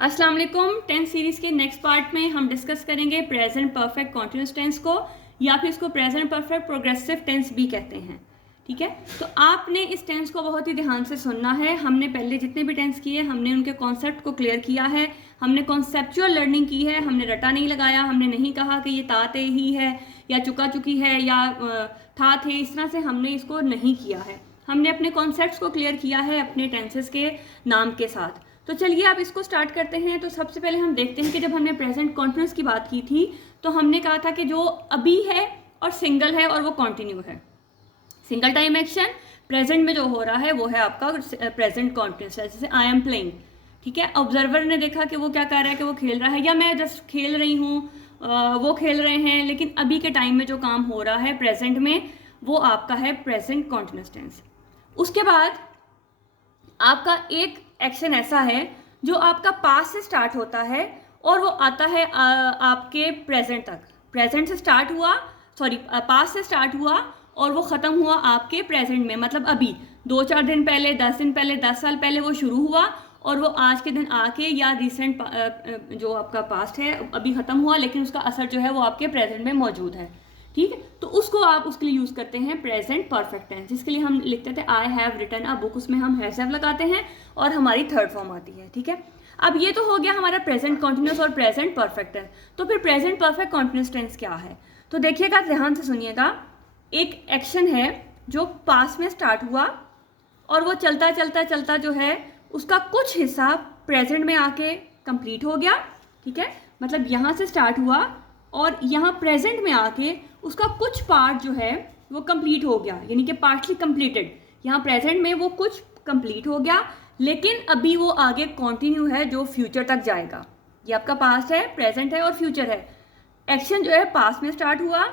अस्सलाम वालेकुम। 10th series के नेक्स्ट पार्ट में हम डिस्कस करेंगे प्रेजेंट परफेक्ट कॉन्टिन्यूस टेंस को, या फिर इसको प्रेजेंट परफेक्ट प्रोग्रेसिव टेंस भी कहते हैं। ठीक है, तो आपने इस टेंस को बहुत ही ध्यान से सुनना है। हमने पहले जितने भी टेंस किए हमने उनके कॉन्सेप्ट को क्लियर किया है, हमने कॉन्सेप्चुअल लर्निंग की है, हमने रटा नहीं लगाया, हमने नहीं कहा कि ये ताते ही है या चुका चुकी है या था थे, इस तरह से हमने इसको नहीं किया है। हमने अपने कॉन्सेप्ट्स को क्लियर किया है अपने टेंसेस के नाम के साथ। तो चलिए आप इसको स्टार्ट करते हैं। तो सबसे पहले हम देखते हैं कि जब हमने प्रेजेंट कॉन्टिन्यूस की बात की थी तो हमने कहा था कि जो अभी है और सिंगल है और वो कॉन्टिन्यू है। सिंगल टाइम एक्शन प्रेजेंट में जो हो रहा है वो है आपका प्रेजेंट कॉन्टिन्यूस, जैसे आई एम प्लेइंग। ठीक है, ऑब्जर्वर ने देखा कि वो क्या कर रहा है, कि वो खेल रहा है, या मैं जस्ट खेल रही हूँ, वो खेल रहे हैं, लेकिन अभी के टाइम में जो काम हो रहा है प्रेजेंट में वो आपका है प्रेजेंट कॉन्टिन्यूस टेंस। उसके बाद आपका एक एक्शन ऐसा है जो आपका पास्ट से स्टार्ट होता है और वो आता है आपके प्रेजेंट तक। प्रेजेंट से स्टार्ट हुआ, सॉरी पास्ट से स्टार्ट हुआ और वो ख़त्म हुआ आपके प्रेजेंट में, मतलब अभी 2-4 दिन पहले, 10 दिन पहले, 10 साल पहले वो शुरू हुआ और वो आज के दिन आके, या रिसेंट जो आपका पास्ट है अभी ख़त्म हुआ लेकिन उसका असर जो है वो आपके प्रेजेंट में मौजूद है। ठीक है, तो उसको आप उसके लिए यूज़ करते हैं प्रेजेंट परफेक्ट टेंस, जिसके लिए हम लिखते थे I have written a book, उसमें हम हैव लगाते हैं और हमारी थर्ड फॉर्म आती है। ठीक है, अब ये तो हो गया हमारा प्रेजेंट कॉन्टिन्यूस और प्रेजेंट परफेक्ट टेंस। तो फिर प्रेजेंट परफेक्ट कॉन्टिन्यूस टेंस क्या है? तो देखिएगा, ध्यान से सुनिएगा। एक एक्शन है जो पास्ट में स्टार्ट हुआ और वो चलता चलता चलता जो है उसका कुछ हिस्सा प्रेजेंट में आके कंप्लीट हो गया। ठीक है, मतलब यहाँ से स्टार्ट हुआ और यहाँ प्रेजेंट में आके उसका कुछ पार्ट जो है वो कंप्लीट हो गया, यानी कि पार्टली कंप्लीटेड। यहाँ प्रेजेंट में वो कुछ कंप्लीट हो गया लेकिन अभी वो आगे कंटिन्यू है जो फ्यूचर तक जाएगा। ये आपका पास्ट है, प्रेजेंट है और फ्यूचर है। एक्शन जो है पास्ट में स्टार्ट हुआ,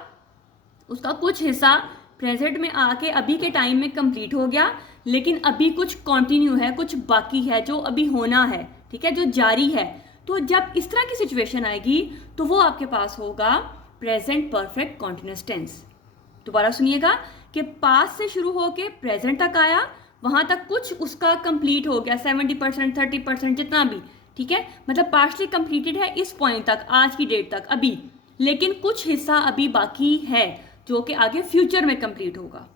उसका कुछ हिस्सा प्रेजेंट में आके अभी के टाइम में कंप्लीट हो गया, लेकिन अभी कुछ कंटिन्यू है, कुछ बाकी है जो अभी होना है। ठीक है, जो जारी है। तो जब इस तरह की सिचुएशन आएगी तो वो आपके पास होगा प्रेजेंट परफेक्ट कॉन्टिन्यूस टेंस। दोबारा सुनिएगा कि पास्ट से शुरू होके प्रेजेंट तक आया, वहां तक कुछ उसका कंप्लीट हो गया, 70%, 30%, जितना भी। ठीक है, मतलब पार्शली कंप्लीटेड है इस पॉइंट तक, आज की डेट तक अभी, लेकिन कुछ हिस्सा अभी बाकी है जो कि आगे फ्यूचर में कंप्लीट होगा।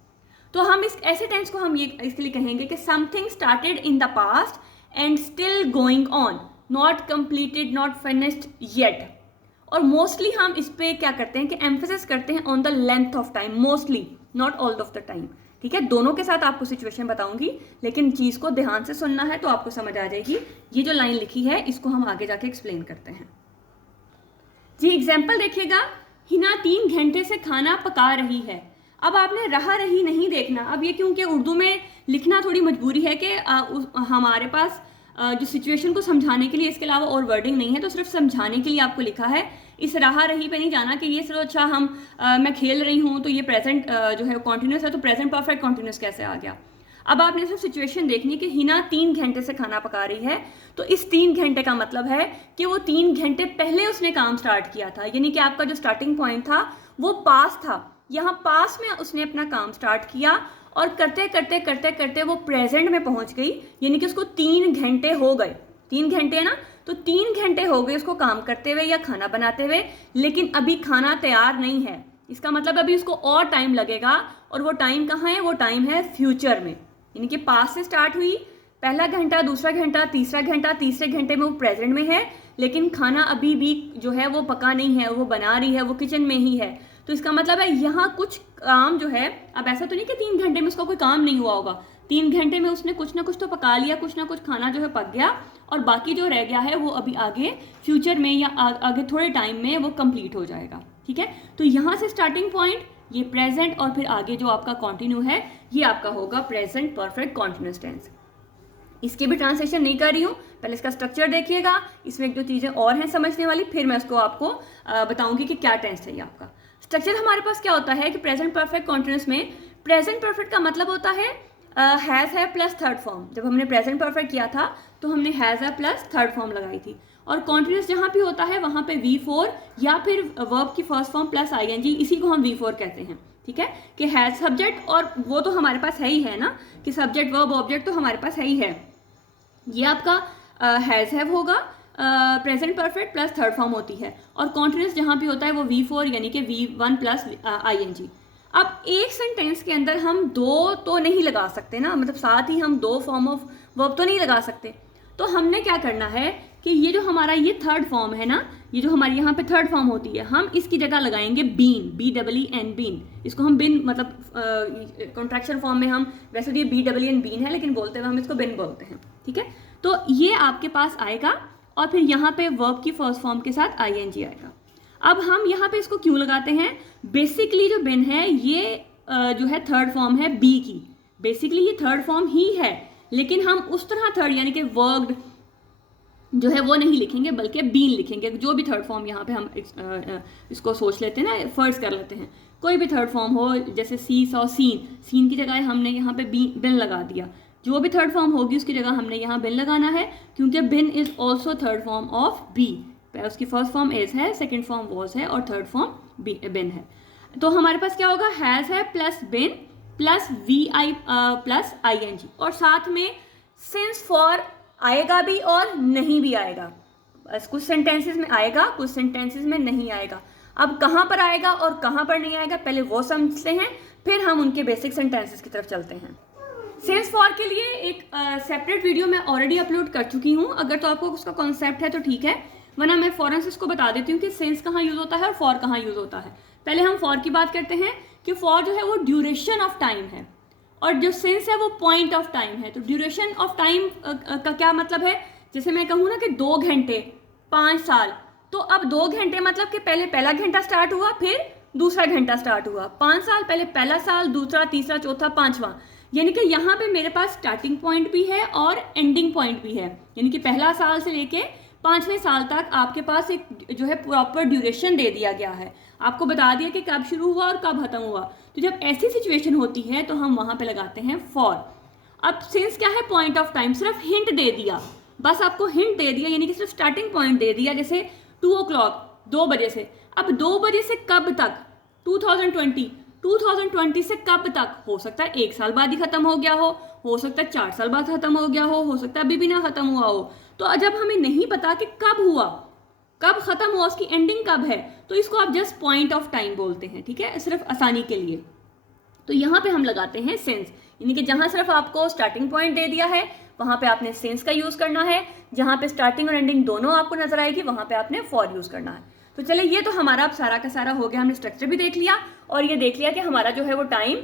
तो हम इस ऐसे टेंस को हम ये इसके लिए कहेंगे कि something started in the past and still going on, not completed, not finished yet. और मोस्टली हम इस पे क्या करते हैं कि एम्फेसिस करते हैं on the length of time, mostly, not all of the time. ठीक है, दोनों के साथ आपको सिचुएशन बताऊंगी, लेकिन चीज को ध्यान से सुनना है तो आपको समझ आ जाएगी। ये जो लाइन लिखी है इसको हम आगे जाके एक्सप्लेन करते हैं जी। एग्जाम्पल देखिएगा, हिना 3 घंटे से खाना पका रही है। अब आपने रहा रही नहीं देखना, अब ये क्योंकि उर्दू में लिखना थोड़ी मजबूरी है कि हमारे पास जो सिचुएशन को समझाने के लिए इसके अलावा और वर्डिंग नहीं है, तो सिर्फ समझाने के लिए आपको लिखा है। इस रहा रही पे नहीं जाना कि ये सिर्फ अच्छा हम मैं खेल रही हूँ तो ये प्रेजेंट जो है कॉन्टिन्यूस है, तो प्रेजेंट परफेक्ट कॉन्टिन्यूस कैसे आ गया। अब आपने सिर्फ सिचुएशन देखनी कि हिना 3 घंटे से खाना पका रही है, तो इस 3 घंटे का मतलब है कि वो 3 घंटे पहले उसने काम स्टार्ट किया था, यानी कि आपका जो स्टार्टिंग पॉइंट था वो पास था। यहाँ पास में उसने अपना काम स्टार्ट किया और करते करते करते करते वो प्रेजेंट में पहुंच गई, यानी कि उसको 3 घंटे हो गए। 3 घंटे ना, तो 3 घंटे हो गए उसको काम करते हुए या खाना बनाते हुए, लेकिन अभी खाना तैयार नहीं है। इसका मतलब अभी उसको और टाइम लगेगा, और वो टाइम कहाँ है? वो टाइम है फ्यूचर में, यानी कि पास से स्टार्ट हुई, पहला घंटा, दूसरा घंटा, तीसरा घंटा, तीसरे घंटे में वो प्रेजेंट में है, लेकिन खाना अभी भी जो है वो पका नहीं है, वो बना रही है, वो किचन में ही है। तो इसका मतलब है यहाँ कुछ काम जो है, अब ऐसा तो नहीं कि 3 घंटे में उसका कोई काम नहीं हुआ होगा। 3 घंटे में उसने कुछ ना कुछ तो पका लिया, कुछ ना कुछ खाना जो है पक गया, और बाकी जो रह गया है वो अभी आगे फ्यूचर में या आगे थोड़े टाइम में वो कंप्लीट हो जाएगा। ठीक है, तो यहाँ से स्टार्टिंग पॉइंट ये प्रेजेंट, और फिर आगे जो आपका कंटिन्यू है ये आपका होगा प्रेजेंट परफेक्ट कॉन्टिन्यूस टेंस। इसकी भी ट्रांसलेशन नहीं कर रही हूँ, पहले इसका स्ट्रक्चर देखिएगा, इसमें एक दो चीज़ें और हैं समझने वाली, फिर मैं उसको आपको बताऊंगी कि क्या टेंस है ये आपका। स्ट्रक्चर हमारे पास क्या होता है कि प्रेजेंट परफेक्ट कॉन्टिन्यूस में प्रेजेंट परफेक्ट का मतलब होता है हैज़ है प्लस थर्ड फॉर्म। जब हमने प्रेजेंट परफेक्ट किया था तो हमने हैज़ है प्लस थर्ड फॉर्म लगाई थी, और कॉन्टिन्यूस जहाँ भी होता है वहाँ पे V4 या फिर वर्ब की फर्स्ट फॉर्म प्लस ING, इसी को हम V4 कहते हैं। ठीक है, कि हैज सब्जेक्ट, और वो तो हमारे पास है ही है ना, कि सब्जेक्ट वर्ब ऑब्जेक्ट तो हमारे पास है ही है। ये आपका हैज़ हैव होगा, present perfect plus third form होती है, और कॉन्टिन्यूस जहाँ भी होता है वो V4 यानी कि V1 प्लस ING। अब एक सेंटेंस के अंदर हम दो तो नहीं लगा सकते ना, मतलब साथ ही हम दो फॉर्म ऑफ वर्ब तो नहीं लगा सकते। तो हमने क्या करना है कि ये जो हमारा ये थर्ड फॉर्म है ना, ये जो हमारी यहाँ पे थर्ड फॉर्म होती है, हम इसकी जगह लगाएंगे बीन, BEEN बीन। इसको हम बिन मतलब कॉन्ट्रैक्शन फॉर्म में हम, वैसे तो ये BEEN बीन है लेकिन बोलते हुए हम इसको बिन बोलते हैं, ठीक है। तो ये आपके पास आएगा और फिर यहाँ पे वर्ब की फर्स्ट फॉर्म के साथ ING आएगा। अब हम यहाँ पे इसको क्यों लगाते हैं? बेसिकली जो बिन है ये जो है थर्ड फॉर्म है बी की, बेसिकली ये थर्ड फॉर्म ही है, लेकिन हम उस तरह थर्ड यानी कि वर्ड जो है वो नहीं लिखेंगे बल्कि बीन लिखेंगे। जो भी थर्ड फॉर्म यहाँ पे हम इसको सोच लेते हैं ना, फर्ज कर लेते हैं, कोई भी थर्ड फॉर्म हो, जैसे सी सौ सीन, सीन की जगह हमने यहाँ पे बिन लगा दिया। जो भी थर्ड फॉर्म होगी उसकी जगह हमने यहाँ बिन लगाना है, क्योंकि been is also third form of be. उसकी फर्स्ट फॉर्म इज है, सेकेंड फॉर्म वॉज है और थर्ड फॉर्म बिन है। तो हमारे पास क्या होगा? हैज़ है प्लस बिन प्लस VI प्लस ING, और साथ में सिंस फॉर आएगा भी और नहीं भी आएगा। कुछ सेंटेंसेस में आएगा, कुछ सेंटेंसेस में नहीं आएगा। अब कहाँ पर आएगा और कहाँ पर नहीं आएगा पहले वो समझते हैं, फिर हम उनके बेसिक सेंटेंसेस की तरफ चलते हैं। सिंस फॉर के लिए एक सेपरेट वीडियो मैं ऑलरेडी अपलोड कर चुकी हूँ, अगर तो आपको उसका कॉन्सेप्ट है तो ठीक है, वरना मैं फॉरन से इसको बता देती हूँ कि सिंस कहाँ यूज होता है और फॉर कहाँ यूज होता है। पहले हम फॉर की बात करते हैं कि फॉर जो है वो ड्यूरेशन ऑफ टाइम है, और जो सिंस है वो पॉइंट ऑफ टाइम है। तो ड्यूरेशन ऑफ टाइम का क्या मतलब है? जैसे मैं कहूँ ना कि 2 घंटे 5 साल, तो अब 2 घंटे मतलब कि पहले पहला घंटा स्टार्ट हुआ, फिर दूसरा घंटा स्टार्ट हुआ। 5 साल पहले पहला साल, दूसरा, तीसरा, चौथा, पांचवा, यानी कि यहाँ पे मेरे पास स्टार्टिंग पॉइंट भी है और एंडिंग पॉइंट भी है, यानी कि पहला साल से लेके 5वें साल तक आपके पास एक जो है प्रॉपर ड्यूरेशन दे दिया गया है, आपको बता दिया कि कब शुरू हुआ और कब खत्म हुआ। तो जब ऐसी सिचुएशन होती है तो हम वहाँ पे लगाते हैं फॉर। अब सिंस क्या है? पॉइंट ऑफ टाइम, सिर्फ हिंट दे दिया, बस आपको हिंट दे दिया, यानी कि सिर्फ स्टार्टिंग पॉइंट दे दिया, जैसे 2 o'clock 2 बजे से। अब 2 बजे से कब तक? 2020 से कब तक? हो सकता है 1 साल बाद ही खत्म हो गया हो सकता है 4 साल बाद खत्म हो गया हो सकता है अभी भी ना खत्म हुआ हो। तो जब हमें नहीं पता कि कब हुआ, कब खत्म हुआ, उसकी एंडिंग कब है, तो इसको आप जस्ट पॉइंट ऑफ टाइम बोलते हैं, ठीक है, सिर्फ आसानी के लिए। तो यहाँ पे हम लगाते हैं सिंस, यानी कि जहाँ सिर्फ आपको स्टार्टिंग पॉइंट दे दिया है वहाँ पे आपने सिंस का यूज करना है, जहाँ पे स्टार्टिंग और एंडिंग दोनों आपको नजर आएगी वहाँ पे आपने फॉर यूज करना है। तो चलिए, ये तो हमारा अब सारा का सारा हो गया, हमने स्ट्रक्चर भी देख लिया और ये देख लिया कि हमारा जो है वो टाइम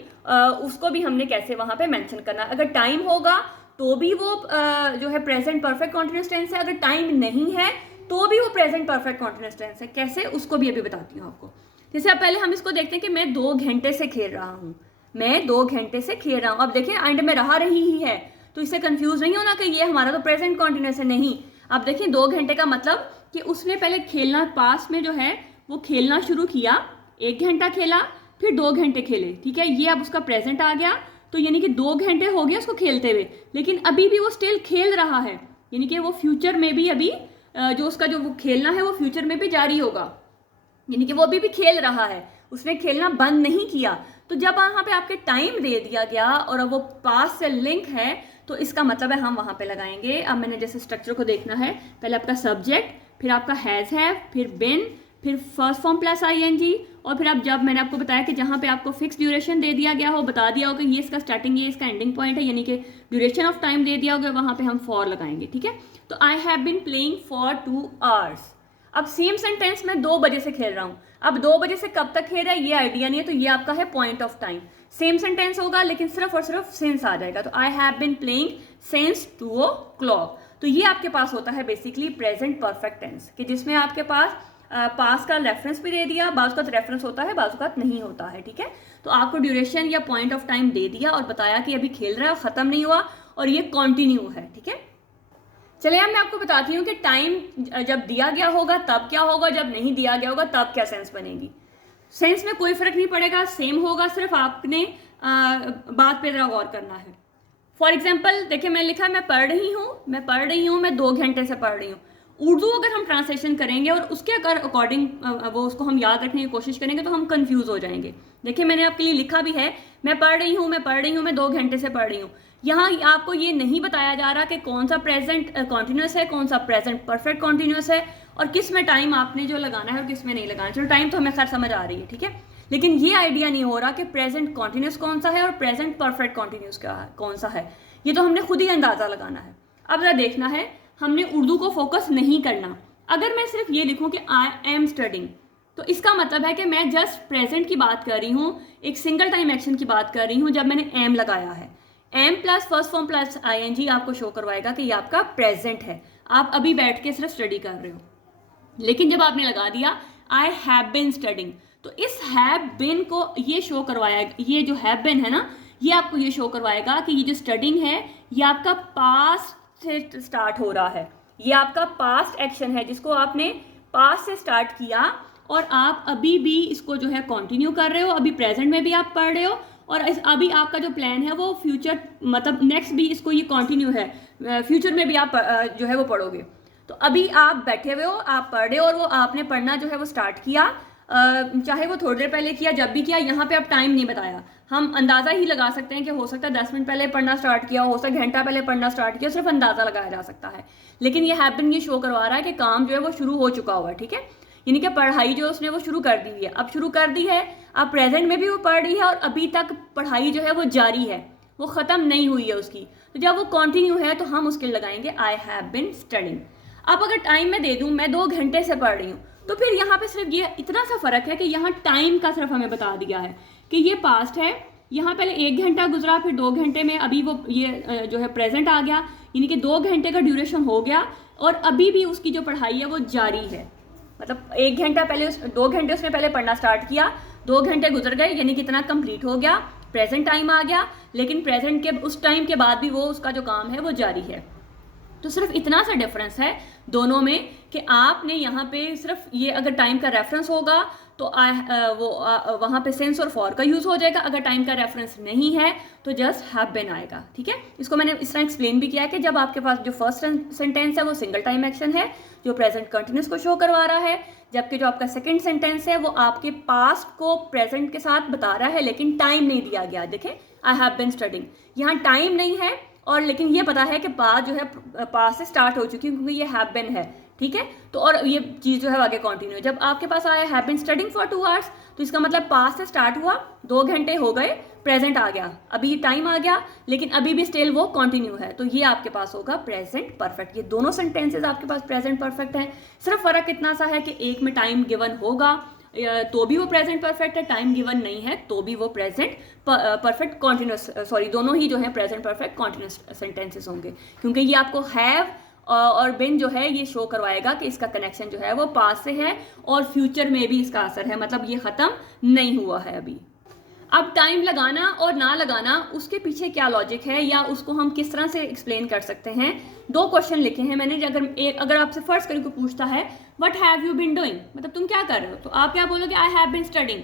उसको भी हमने कैसे वहाँ पे मेंशन करना। अगर टाइम होगा तो भी वो जो है प्रेजेंट परफेक्ट कॉन्टिन्यूअस टेंस है, अगर टाइम नहीं है तो भी वो प्रेजेंट परफेक्ट कॉन्टिन्यूअस टेंस है। कैसे, उसको भी अभी बताती हूँ आपको। जैसे अब पहले हम इसको देखते हैं कि मैं 2 घंटे से खेल रहा हूँ, मैं 2 घंटे से खेल रहा हूँ। अब देखिए एंड में रहा रही ही है, तो इससे कंफ्यूज नहीं होना कि ये हमारा तो प्रेजेंट कॉन्टिन्यूअस है, नहीं। अब देखिए 2 घंटे का मतलब कि उसने पहले खेलना, पास में जो है वो खेलना शुरू किया, 1 घंटा खेला, फिर 2 घंटे खेले, ठीक है, ये अब उसका प्रेजेंट आ गया। तो यानी कि 2 घंटे हो गए उसको खेलते हुए, लेकिन अभी भी वो स्टिल खेल रहा है, यानी कि वो फ्यूचर में भी अभी जो उसका जो वो खेलना है वो फ्यूचर में भी जारी होगा, यानी कि वो अभी भी खेल रहा है, उसने खेलना बंद नहीं किया। तो जब वहाँ पे आपके टाइम दे दिया गया और अब वो पास से लिंक है, तो इसका मतलब है हम वहाँ पे लगाएंगे। अब मैंने जैसे स्ट्रक्चर को देखना है, पहले आपका सब्जेक्ट, फिर आपका हैज़ है, फिर बिन, फिर फर्स्ट फॉर्म प्लस ING, और फिर अब जब मैंने आपको बताया कि जहाँ पे आपको फिक्स ड्यूरेशन दे दिया गया हो, बता दिया हो कि ये इसका स्टार्टिंग, ये इसका एंडिंग पॉइंट है, यानी कि ड्यूरेशन ऑफ टाइम दे दिया होगा, वहाँ पे हम फॉर लगाएंगे, ठीक है। तो आई have been playing for 2 hours। अब सेम सेंटेंस में 2 बजे से खेल रहा हूँ, अब 2 बजे से कब तक खेल रहा है ये आइडिया नहीं है, तो ये आपका है point of time. Same sentence होगा लेकिन सिर्फ और सिर्फ सिंस आ जाएगा, तो आई have been playing since 2 o'clock। तो ये आपके पास होता है बेसिकली प्रेजेंट परफेक्ट टेंस, कि जिसमें आपके पास पास का रेफरेंस भी दे दिया, बाज़ का रेफरेंस होता है, बाज़ का नहीं होता है, ठीक है। तो आपको ड्यूरेशन या पॉइंट ऑफ टाइम दे दिया और बताया कि अभी खेल रहा है, ख़त्म नहीं हुआ और ये कंटिन्यू है, ठीक है। चलिए अब मैं आपको बताती हूँ कि टाइम जब दिया गया होगा तब क्या होगा, जब नहीं दिया गया होगा तब क्या सेंस बनेगी। सेंस में कोई फर्क नहीं पड़ेगा, सेम होगा, सिर्फ आपने बात पे जरा गौर करना है। फॉर एग्जाम्पल देखिए, मैं लिखा है मैं पढ़ रही हूँ, मैं 2 घंटे से पढ़ रही हूँ। उर्दू अगर हम ट्रांसलेशन करेंगे और उसके अगर अकॉर्डिंग वो उसको हम याद रखने की कोशिश करेंगे तो हम कंफ्यूज हो जाएंगे। देखिए मैंने आपके लिए लिखा भी है, मैं पढ़ रही हूँ, मैं 2 घंटे से पढ़ रही हूँ। यहाँ आपको ये नहीं बताया जा रहा कि कौन सा प्रेजेंट कॉन्टिन्यूस है, कौन सा प्रेजेंट परफेक्ट कॉन्टिन्यूस है, और किस में टाइम आपने जो लगाना है और किस में नहीं लगाना। चलो टाइम तो हमें खैर समझ आ रही है, ठीक है, लेकिन ये आइडिया नहीं हो रहा कि प्रेजेंट कॉन्टिन्यूस कौन सा है और प्रेजेंट परफेक्ट कॉन्टिन्यूस कौन सा है। ये तो हमने खुद ही अंदाजा लगाना है। अब जरा देखना है, हमने उर्दू को फोकस नहीं करना। अगर मैं सिर्फ ये लिखूं कि आई एम स्टडिंग, तो इसका मतलब है कि मैं जस्ट प्रेजेंट की बात कर रही हूँ, एक सिंगल टाइम एक्शन की बात कर रही हूँ जब मैंने एम लगाया है। M plus first form plus ING आपको शो करवाएगा कि ये आपका प्रेजेंट है, आप अभी बैठ के सिर्फ स्टडी कर रहे हो। लेकिन जब आपने लगा दिया आई हैव बिन स्टडिंग, तो इस हैव बिन को ये शो करवाया, ये जो हैव बिन है ना, ये आपको ये शो करवाएगा कि ये जो स्टडिंग है ये आपका पास्ट से स्टार्ट हो रहा है, ये आपका पास्ट एक्शन है जिसको आपने पास्ट से स्टार्ट किया और आप अभी भी इसको जो है कंटिन्यू कर रहे हो, अभी प्रेजेंट में भी आप पढ़ रहे हो और अभी आपका जो प्लान है वो फ्यूचर मतलब नेक्स्ट भी इसको ये कंटिन्यू है, फ्यूचर में भी आप जो है वो पढ़ोगे। तो अभी आप बैठे हुए हो, आप पढ़ रहे हो और वो आपने पढ़ना जो है वो स्टार्ट किया, चाहे वो थोड़ी देर पहले किया, जब भी किया, यहाँ पे आप टाइम नहीं बताया। हम अंदाज़ा ही लगा सकते हैं कि हो सकता है 10 मिनट पहले पढ़ना स्टार्ट किया, हो सकता है घंटा पहले पढ़ना स्टार्ट किया, सिर्फ अंदाज़ा लगाया जा सकता है। लेकिन ये हैपन ये शो करवा रहा है कि काम जो है वो शुरू हो चुका हुआ है, ठीक है, यानी कि पढ़ाई जो उसने वो शुरू कर दी हुई है, अब शुरू कर दी है, अब प्रेजेंट में भी वो पढ़ रही है और अभी तक पढ़ाई जो है वो जारी है, वो ख़त्म नहीं हुई है उसकी। तो जब वो कंटिन्यू है तो हम उसके लगाएंगे आई हैव बिन स्टडिंग। अब अगर टाइम मैं दे दूं, मैं 2 घंटे से पढ़ रही हूँ, तो फिर यहाँ पे सिर्फ ये इतना सा फ़र्क है कि यहाँ टाइम का सिर्फ हमें बता दिया है कि ये पास्ट है, यहाँ पहले 1 घंटा गुजरा, फिर 2 घंटे में अभी वो ये जो है प्रेजेंट आ गया, यानी कि 2 घंटे का ड्यूरेशन हो गया और अभी भी उसकी जो पढ़ाई है वो जारी है। मतलब 1 घंटा पहले 2 घंटे उसने पहले पढ़ना स्टार्ट किया, 2 घंटे गुजर गए, यानी कि इतना कंप्लीट हो गया, प्रेजेंट टाइम आ गया, लेकिन प्रेजेंट के उस टाइम के बाद भी वो उसका जो काम है वो जारी है। तो सिर्फ इतना सा डिफरेंस है दोनों में कि आपने यहाँ पे सिर्फ ये अगर टाइम का रेफरेंस होगा तो वहाँ पे सेंस और फॉर का यूज़ हो जाएगा, अगर टाइम का रेफरेंस नहीं है तो जस्ट हैव बीन आएगा, ठीक है। इसको मैंने इस तरह एक्सप्लेन भी किया है कि जब आपके पास जो फर्स्ट सेंटेंस है वो सिंगल टाइम एक्शन है जो प्रेजेंट कंटिन्यूस को शो करवा रहा है, जबकि जो आपका सेकंड सेंटेंस है वो आपके पास्ट को प्रेजेंट के साथ बता रहा है, लेकिन टाइम नहीं दिया गया। देखें आई हैव बीन स्टडिंग, यहाँ टाइम नहीं है और लेकिन ये पता है कि बात जो है पास से स्टार्ट हो चुकी है क्योंकि ये हैव बीन है, ठीक है। तो और ये चीज़ जो है आगे कंटिन्यू है। जब आपके पास आया have been studying for 2 hours, तो इसका मतलब पास से स्टार्ट हुआ, 2 घंटे हो गए, प्रेजेंट आ गया, अभी टाइम आ गया, लेकिन अभी भी स्टिल वो कंटिन्यू है, तो ये आपके पास होगा प्रेजेंट परफेक्ट। ये दोनों सेंटेंसेज आपके पास प्रेजेंट परफेक्ट है, सिर्फ फर्क इतना सा है कि एक में टाइम गिवन होगा तो भी वो प्रेजेंट परफेक्ट है, टाइम गिवन नहीं है तो भी वो प्रेजेंट परफेक्ट कॉन्टिन्यूस, सॉरी दोनों ही जो है प्रेजेंट परफेक्ट कॉन्टिन्यूस सेंटेंसेस होंगे, क्योंकि ये आपको हैव और बिन जो है ये शो करवाएगा कि इसका कनेक्शन जो है वो पास से है और फ्यूचर में भी इसका असर है, मतलब ये ख़त्म नहीं हुआ है अभी। अब टाइम लगाना और ना लगाना उसके पीछे क्या लॉजिक है या उसको हम किस तरह से एक्सप्लेन कर सकते हैं। 2 क्वेश्चन लिखे हैं मैंने। अगर आपसे फर्स्ट करके पूछता है what have you been doing, मतलब तुम क्या कर रहे हो, तो आप क्या बोलोगे आई हैव बीन स्टडिंग,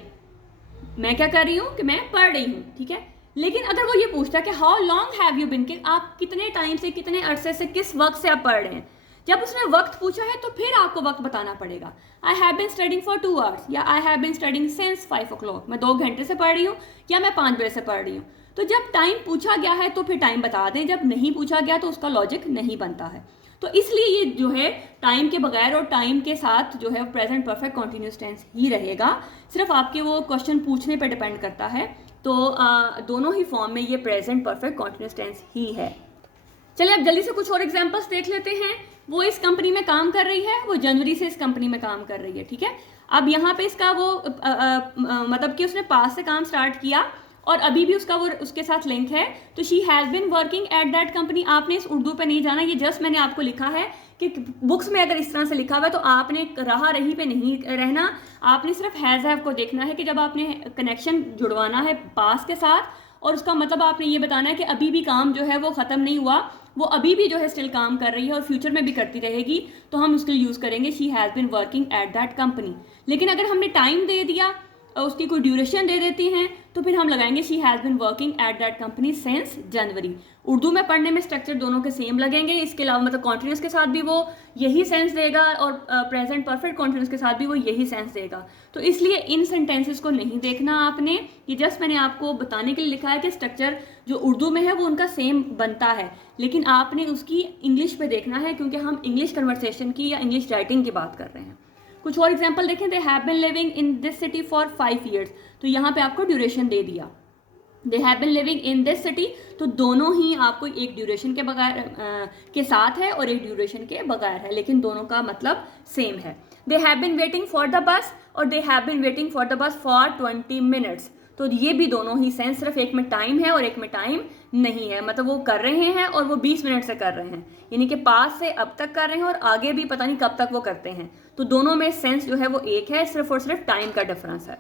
मैं क्या कर रही हूँ कि मैं पढ़ रही हूँ, ठीक है। लेकिन अगर वो ये पूछता है कि how long have you been, कि आप कितने टाइम से, कितने अरसे से, किस वक्त से आप पढ़ रहे हैं, जब उसने वक्त पूछा है तो फिर आपको वक्त बताना पड़ेगा। I have been studying for 2 hours या I have been studying since 5 o'clock, मैं 2 घंटे से पढ़ रही हूँ या मैं 5 बजे से पढ़ रही हूँ। तो जब टाइम पूछा गया है तो फिर टाइम बता दें, जब नहीं पूछा गया तो उसका लॉजिक नहीं बनता है। तो इसलिए ये जो है टाइम के बगैर और टाइम के साथ जो है प्रेजेंट परफेक्ट कॉन्टिन्यूस टेंस ही रहेगा, सिर्फ आपके वो क्वेश्चन पूछने पर डिपेंड करता है। तो दोनों ही फॉर्म में ये प्रेजेंट परफेक्ट कॉन्टिन्यूस टेंस ही है। चलिए अब जल्दी से कुछ और एग्जांपल्स देख लेते हैं। वो इस कंपनी में काम कर रही है, वो जनवरी से इस कंपनी में काम कर रही है, ठीक है। अब यहाँ पे इसका वो मतलब कि उसने पास से काम स्टार्ट किया और अभी भी उसका वो उसके साथ लिंक है, तो she has been working at that company. आपने इस उर्दू पे नहीं जाना, ये जस्ट मैंने आपको लिखा है कि बुक्स में अगर इस तरह से लिखा हुआ है तो आपने रहा रही पे नहीं रहना, आपने सिर्फ हैज़ हैव को देखना है कि जब आपने कनेक्शन जुड़वाना है पास के साथ और उसका मतलब आपने ये बताना है कि अभी भी काम जो है वो ख़त्म नहीं हुआ, वो अभी भी जो है स्टिल काम कर रही है और फ्यूचर में भी करती रहेगी, तो हम उसके लिए यूज़ करेंगे she has been working at that company. लेकिन अगर हमने टाइम दे दिया उसकी कोई ड्यूरेशन दे देती हैं तो फिर हम लगाएंगे she has been working at that company since January. Urdu में पढ़ने में स्ट्रक्चर दोनों के सेम लगेंगे, इसके अलावा मतलब कॉन्टिन्यूस के साथ भी वो यही सेंस देगा और प्रेजेंट परफेक्ट कॉन्टिन्यूस के साथ भी वो यही सेंस देगा। तो इसलिए इन सेंटेंसेस को नहीं देखना आपने, ये जस्ट मैंने आपको बताने के लिए लिखा है कि स्ट्रक्चर जो उर्दू में है वो उनका सेम बनता है, लेकिन आपने उसकी इंग्लिश पे देखना है क्योंकि हम इंग्लिश कन्वर्सेशन की या इंग्लिश राइटिंग की बात कर रहे हैं। कुछ और एग्जाम्पल देखें, दे have been living in this city for 5 years, तो यहाँ पे आपको ड्यूरेशन दे दिया। दे have been living in this city, तो दोनों ही आपको एक ड्यूरेशन के बगैर के साथ है और एक ड्यूरेशन के बगैर है, लेकिन दोनों का मतलब सेम है। They have been waiting for the bus और they have been waiting for the bus for 20 minutes, तो ये भी दोनों ही सेंस, सिर्फ एक में टाइम है और एक में टाइम नहीं है, मतलब वो कर रहे हैं और वो 20 मिनट से कर रहे हैं, यानी कि पास से अब तक कर रहे हैं और आगे भी पता नहीं कब तक वो करते हैं, तो दोनों में सेंस जो है वो एक है, सिर्फ और सिर्फ टाइम का डिफरेंस है।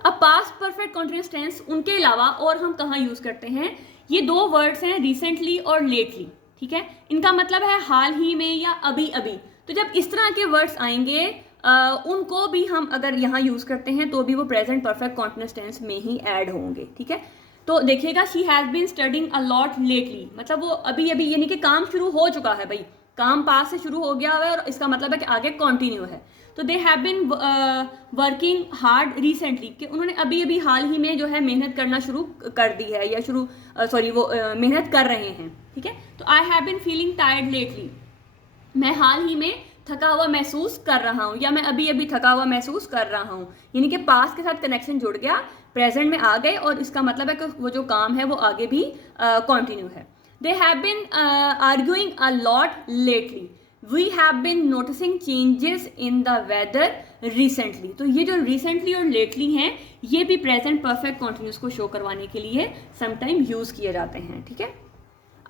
अब पास्ट परफेक्ट कॉन्टिन्यूअस टेंस उनके अलावा और हम कहाँ यूज करते हैं, ये 2 वर्ड्स हैं, रिसेंटली और लेटली, ठीक है। इनका मतलब है हाल ही में या अभी अभी, तो जब इस तरह के वर्ड्स आएंगे उनको भी हम अगर यहाँ यूज करते हैं तो भी वो प्रेजेंट परफेक्ट कॉन्टिन्यूअस टेंस में ही ऐड होंगे, ठीक है। तो देखिएगा she has been studying a lot lately, मतलब वो अभी अभी यानी कि काम शुरू हो चुका है भाई, काम पास से शुरू हो गया है और इसका मतलब है कि आगे कंटिन्यू है। तो दे have been working hard recently, कि उन्होंने अभी अभी हाल ही में जो है मेहनत करना शुरू कर दी है या वो मेहनत कर रहे हैं, ठीक है। तो आई have bin feeling tired lately, मैं हाल ही में थका हुआ महसूस कर रहा हूँ या मैं अभी अभी थका हुआ महसूस कर रहा हूँ, यानी कि पास्ट के साथ कनेक्शन जुड़ गया, प्रेजेंट में आ गए और इसका मतलब है कि वो जो काम है वो आगे भी कंटिन्यू है। They have been arguing a lot lately, we have been noticing changes in the weather recently, तो ये जो रिसेंटली और लेटली हैं ये भी प्रेजेंट परफेक्ट कॉन्टिन्यूस को शो करवाने के लिए समटाइम यूज किए जाते हैं, ठीक है।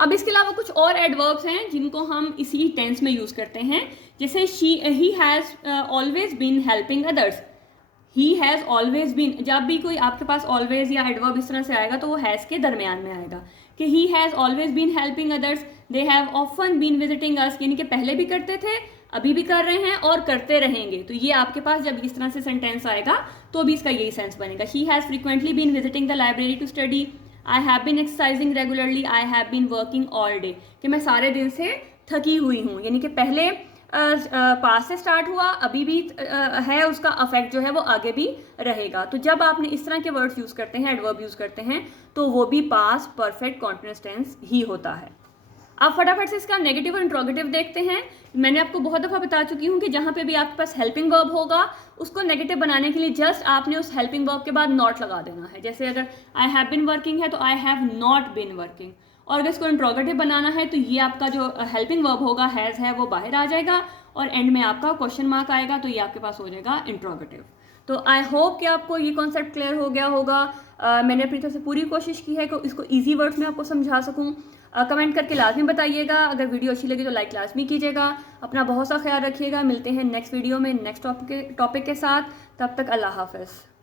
अब इसके अलावा कुछ और एडवर्ब्स हैं जिनको हम इसी टेंस में यूज करते हैं, जैसे he has always been helping others, he has always been, जब भी कोई आपके पास ऑलवेज या एडवर्ब इस तरह से आएगा तो वो हैज़ के दरमियान में आएगा, कि he has always been helping others, they have often been visiting us, यानी कि पहले भी करते थे, अभी भी कर रहे हैं और करते रहेंगे, तो ये आपके पास जब इस तरह से सेंटेंस आएगा तो भी इसका यही सेंस बनेगा। She has frequently been visiting the library to study, I have been exercising regularly, I have been working all day, कि मैं सारे दिन से थकी हुई हूँ, यानी कि पहले पास से स्टार्ट हुआ, अभी भी है, उसका अफेक्ट जो है वो आगे भी रहेगा। तो जब आपने इस तरह के वर्ड्स यूज़ करते हैं, एडवर्ब यूज़ करते हैं, तो वो भी पास्ट परफेक्ट कॉन्टिन्यूअस टेंस ही होता है। अब फटाफट से इसका नेगेटिव और इंट्रोगेटिव देखते हैं। मैंने आपको बहुत दफ़ा बता चुकी हूँ कि जहाँ पे भी आपके पास हेल्पिंग वर्ब होगा उसको नेगेटिव बनाने के लिए जस्ट आपने उस हेल्पिंग वर्ब के बाद नॉट लगा देना है। जैसे अगर आई हैव बिन वर्किंग है तो I have not been working, और अगर इसको इंट्रोगेटिव बनाना है तो ये आपका जो हेल्पिंग वर्ब होगा हैज़ है वो बाहर आ जाएगा और एंड में आपका क्वेश्चन मार्क आएगा, तो ये आपके पास हो जाएगा इंट्रोगेटिव। तो आई होप कि आपको ये कॉन्सेप्ट क्लियर हो गया होगा। मैंने अपनी तरफ से पूरी कोशिश की है कि इसको ईजी वर्ड्स में आपको समझा सकूं। कमेंट करके लाजमी बताइएगा, अगर वीडियो अच्छी लगी तो लाइक लाजमी कीजिएगा। अपना बहुत सा ख्याल रखिएगा, मिलते हैं नेक्स्ट वीडियो में नेक्स्ट टॉपिक के साथ, तब तक अल्लाह हाफ़िज़।